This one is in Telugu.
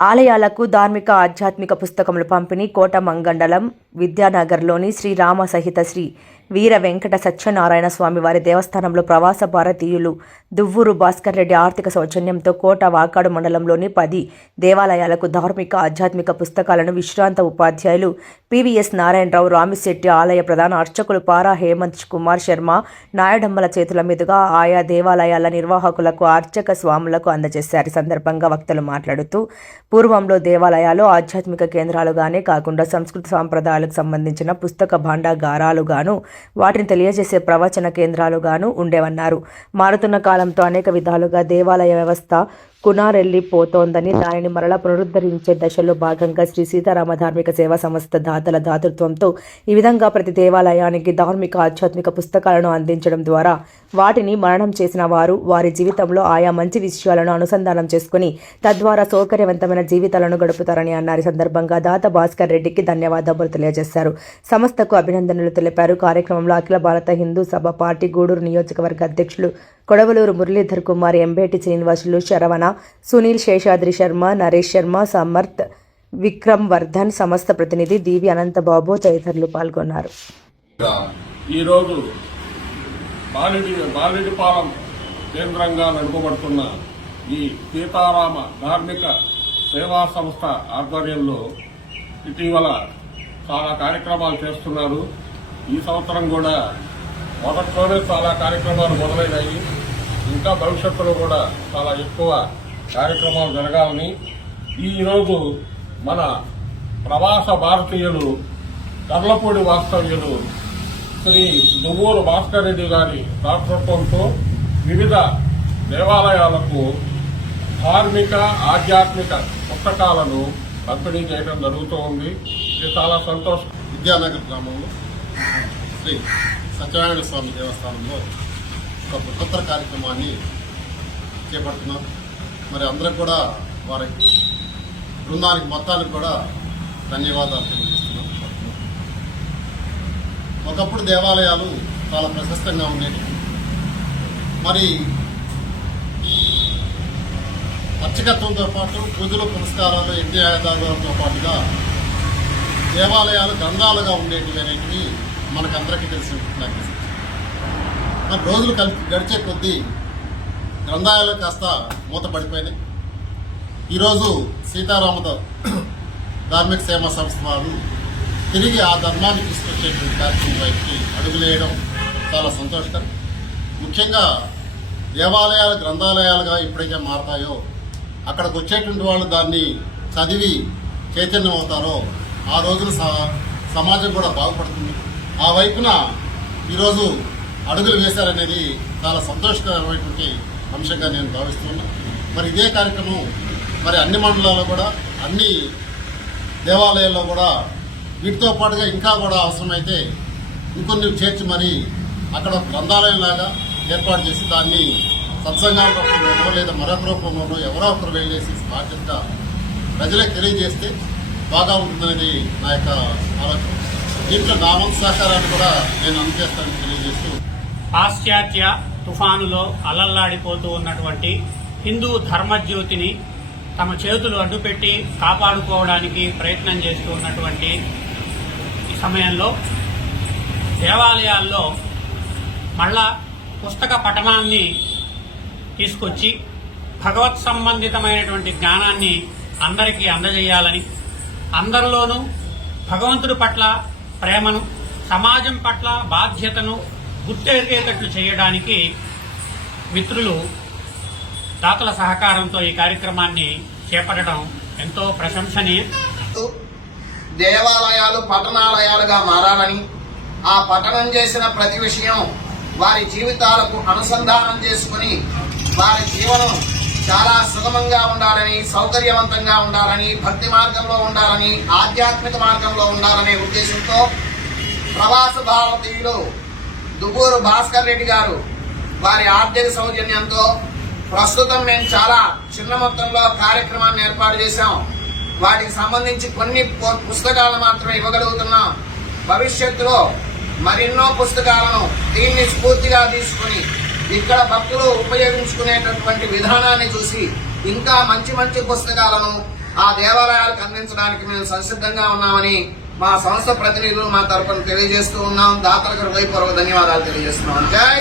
ఆలయాలకు ధార్మిక ఆధ్యాత్మిక పుస్తకముల పంపిణీ కోట మంగండలం విద్యానగర్లోని శ్రీరామ సహిత శ్రీ వీర వెంకట సత్యనారాయణ స్వామి వారి దేవస్థానంలో ప్రవాస భారతీయులు దువ్వూరు భాస్కర్ రెడ్డి ఆర్థిక సౌజన్యంతో కోట వాకాడు మండలంలోని 10 దేవాలయాలకు ధార్మిక ఆధ్యాత్మిక పుస్తకాలను విశ్రాంత ఉపాధ్యాయులు పివిఎస్ నారాయణరావు రామిశెట్టి ఆలయ ప్రధాన అర్చకులు పారా హేమంత్ కుమార్ శర్మ నాయడమ్మల చేతుల మీదుగా ఆయా దేవాలయాల నిర్వాహకులకు అర్చక స్వాములకు అందజేశారు. ఈ సందర్భంగా వక్తలు మాట్లాడుతూ పూర్వంలో దేవాలయాలు ఆధ్యాత్మిక కేంద్రాలుగానే కాకుండా సంస్కృతి సాంప్రదాయాలకు సంబంధించిన పుస్తక భాండాగారాలుగాను వాటిని తెలియజేసే ప్రవచన కేంద్రాలుగాను ఉండేవన్నారు. మారుతున్న కాలంతో అనేక విధాలుగా దేవాలయ వ్యవస్థ కునారెల్లిపోతోందని, దానిని మరలా పునరుద్ధరించే దశలో భాగంగా శ్రీ సీతారామ ధార్మిక సేవా సంస్థ దాతల దాతృత్వంతో ఈ విధంగా ప్రతి దేవాలయానికి ధార్మిక ఆధ్యాత్మిక పుస్తకాలను అందించడం ద్వారా వాటిని మననం చేసిన వారు వారి జీవితంలో ఆయా మంచి విషయాలను అనుసంధానం చేసుకుని తద్వారా సౌకర్యవంతమైన జీవితాలను గడుపుతారని అన్నారు. ఈ సందర్భంగా దాత భాస్కర్ రెడ్డికి ధన్యవాదాలు తెలియజేశారు. సంస్థకు అభినందనలు తెలిపారు. కార్యక్రమంలో అఖిల భారత హిందూ సభ పార్టీ గూడూరు నియోజకవర్గ అధ్యక్షులు కొడవలూరు మురళీధర్ కుమార్, ఎంబేటి శ్రీనివాసులు, శరవణ, సునీల్, శేషాద్రి శర్మ, నరేష్ శర్మ, సమర్థ్, విక్రమ్ వర్ధన్, సంస్థ ప్రతినిధి దీవి అనంతబాబు తదితరులు పాల్గొన్నారు. ఈరోజు బాలిడిపాలెం కేంద్రంగా నడుపబడుతున్న ఈ సీతారామ ధార్మిక సేవా సంస్థ ఆధ్వర్యంలో ఇటీవల చాలా కార్యక్రమాలు చేస్తున్నారు. ఈ సంవత్సరం కూడా మొదట్లోనే చాలా కార్యక్రమాలు మొదలైనాయి. ఇంకా భవిష్యత్తులో కూడా చాలా ఎక్కువ కార్యక్రమాలు జరగాలని ఈరోజు మన ప్రవాస భారతీయులు కర్లపూడి వాస్తవ్యులు శ్రీ దువ్వూరు భాస్కర్ రెడ్డి గారి దాతృత్వంతో వివిధ దేవాలయాలకు ధార్మిక ఆధ్యాత్మిక పుస్తకాలను పంపిణీ చేయడం జరుగుతూ ఉంది. ఇది చాలా సంతోషం. విద్యానగర్ గ్రామంలో శ్రీ సత్యనారాయణ స్వామి దేవస్థానంలో ఒక బృహత్తర కార్యక్రమాన్ని చేపడుతున్నారు. మరి అందరికి కూడా వారి బృందానికి మొత్తానికి కూడా ధన్యవాదాలు తెలియజేస్తున్నాం. ఒకప్పుడు దేవాలయాలు చాలా ప్రశస్తంగా ఉండేవి. మరి అర్చకత్వంతో పాటు పూజలు పురస్కారాలు యజ్ఞయాగాలతో పాటుగా దేవాలయాలు గ్రంథాలుగా ఉండేటివి అనేటివి మనకందరికీ తెలిసిన నాకు. మరి రోజులు గడిచే కొద్దీ గ్రంథాలయాలు కాస్త మూతపడిపోయినాయి. ఈరోజు సీతారామ ధార్మిక సేవా సంస్థ వారు తిరిగి ఆ ధర్మాన్ని తీసుకొచ్చేటువంటి కార్యక్రమం వైపుకి అడుగులేయడం చాలా సంతోషకరం. ముఖ్యంగా దేవాలయాలు గ్రంథాలయాలుగా ఎప్పుడైతే మారతాయో అక్కడికి వచ్చేటువంటి వాళ్ళు దాన్ని చదివి చైతన్యం అవుతారో ఆ రోజున సమాజం కూడా బాగుపడుతుంది. ఆ వైపున ఈరోజు అడుగులు వేశారనేది చాలా సంతోషకరమైనటువంటి అంశంగా నేను భావిస్తున్నా. మరి ఇదే కార్యక్రమం మరి అన్ని మండలాల్లో కూడా అన్ని దేవాలయాల్లో కూడా వీటితో పాటుగా ఇంకా కూడా అవసరమైతే ఇంకొన్ని చేర్చి మరి అక్కడ గ్రంథాలయం లాగా ఏర్పాటు చేసి దాన్ని సత్సంగాల రూపంలోనో లేదా మరొక రూపంలోనో ఎవరో ఒకరు వెళ్ళేసి బాధ్యతగా ప్రజలకు తెలియజేస్తే బాగా ఉంటుందనేది నా యొక్క ఆలోచన. దీంట్లో నా వంతు సహకారాన్ని కూడా నేను అందజేస్తానని తెలియజేస్తూ, పాశ్చాత్య తుఫానులో అలల్లాడిపోతూ ఉన్నటువంటి హిందూ ధర్మజ్యోతిని తమ చేతులు అడ్డుపెట్టి కాపాడుకోవడానికి ప్రయత్నం చేస్తూ ఉన్నటువంటి ఈ సమయంలో దేవాలయాల్లో మళ్ళా పుస్తక పఠనాన్ని తీసుకొచ్చి భగవత్ సంబంధితమైనటువంటి జ్ఞానాన్ని అందరికీ అందజేయాలని, అందరిలోనూ భగవంతుడి పట్ల ప్రేమను, సమాజం పట్ల బాధ్యతను గుర్తెరిగేటట్లు చేయడానికి మిత్రులు దాతల సహకారంతో ఈ కార్యక్రమాన్ని చేపట్టడం ఎంతో ప్రశంసనీయం. దేవాలయాలు పట్టణాలయాలుగా మారాలని, ఆ పఠనం చేసిన ప్రతి విషయం వారి జీవితాలకు అనుసంధానం చేసుకుని వారి జీవనం చాలా సుగమంగా ఉండాలని, సౌకర్యవంతంగా ఉండాలని, భక్తి మార్గంలో ఉండాలని, ఆధ్యాత్మిక మార్గంలో ఉండాలనే ఉద్దేశంతో ప్రవాస భారతీయులు దువ్వూరు భాస్కర్ రెడ్డి గారు వారి ఆర్థిక సౌజన్యంతో ప్రస్తుతం మేము చాలా చిన్న మొత్తంలో కార్యక్రమాన్ని ఏర్పాటు చేశాం. వాటికి సంబంధించి కొన్ని పుస్తకాలను మాత్రమే ఇవ్వగలుగుతున్నాం. భవిష్యత్తులో మరెన్నో పుస్తకాలను దీన్ని స్ఫూర్తిగా తీసుకుని ఇక్కడ భక్తులు ఉపయోగించుకుని నేర్చుకునేటటువంటి విధానాన్ని చూసి ఇంకా మంచి మంచి పుస్తకాలను ఆ దేవాలయాలకు అందించడానికి మేము సంసిద్ధంగా ఉన్నామని మా సంస్థ ప్రతినిధులు మా తరపున తెలియజేస్తూ ఉన్నాం. దాతలకు హృదయపూర్వక ధన్యవాదాలు తెలియజేస్తున్నాం. జై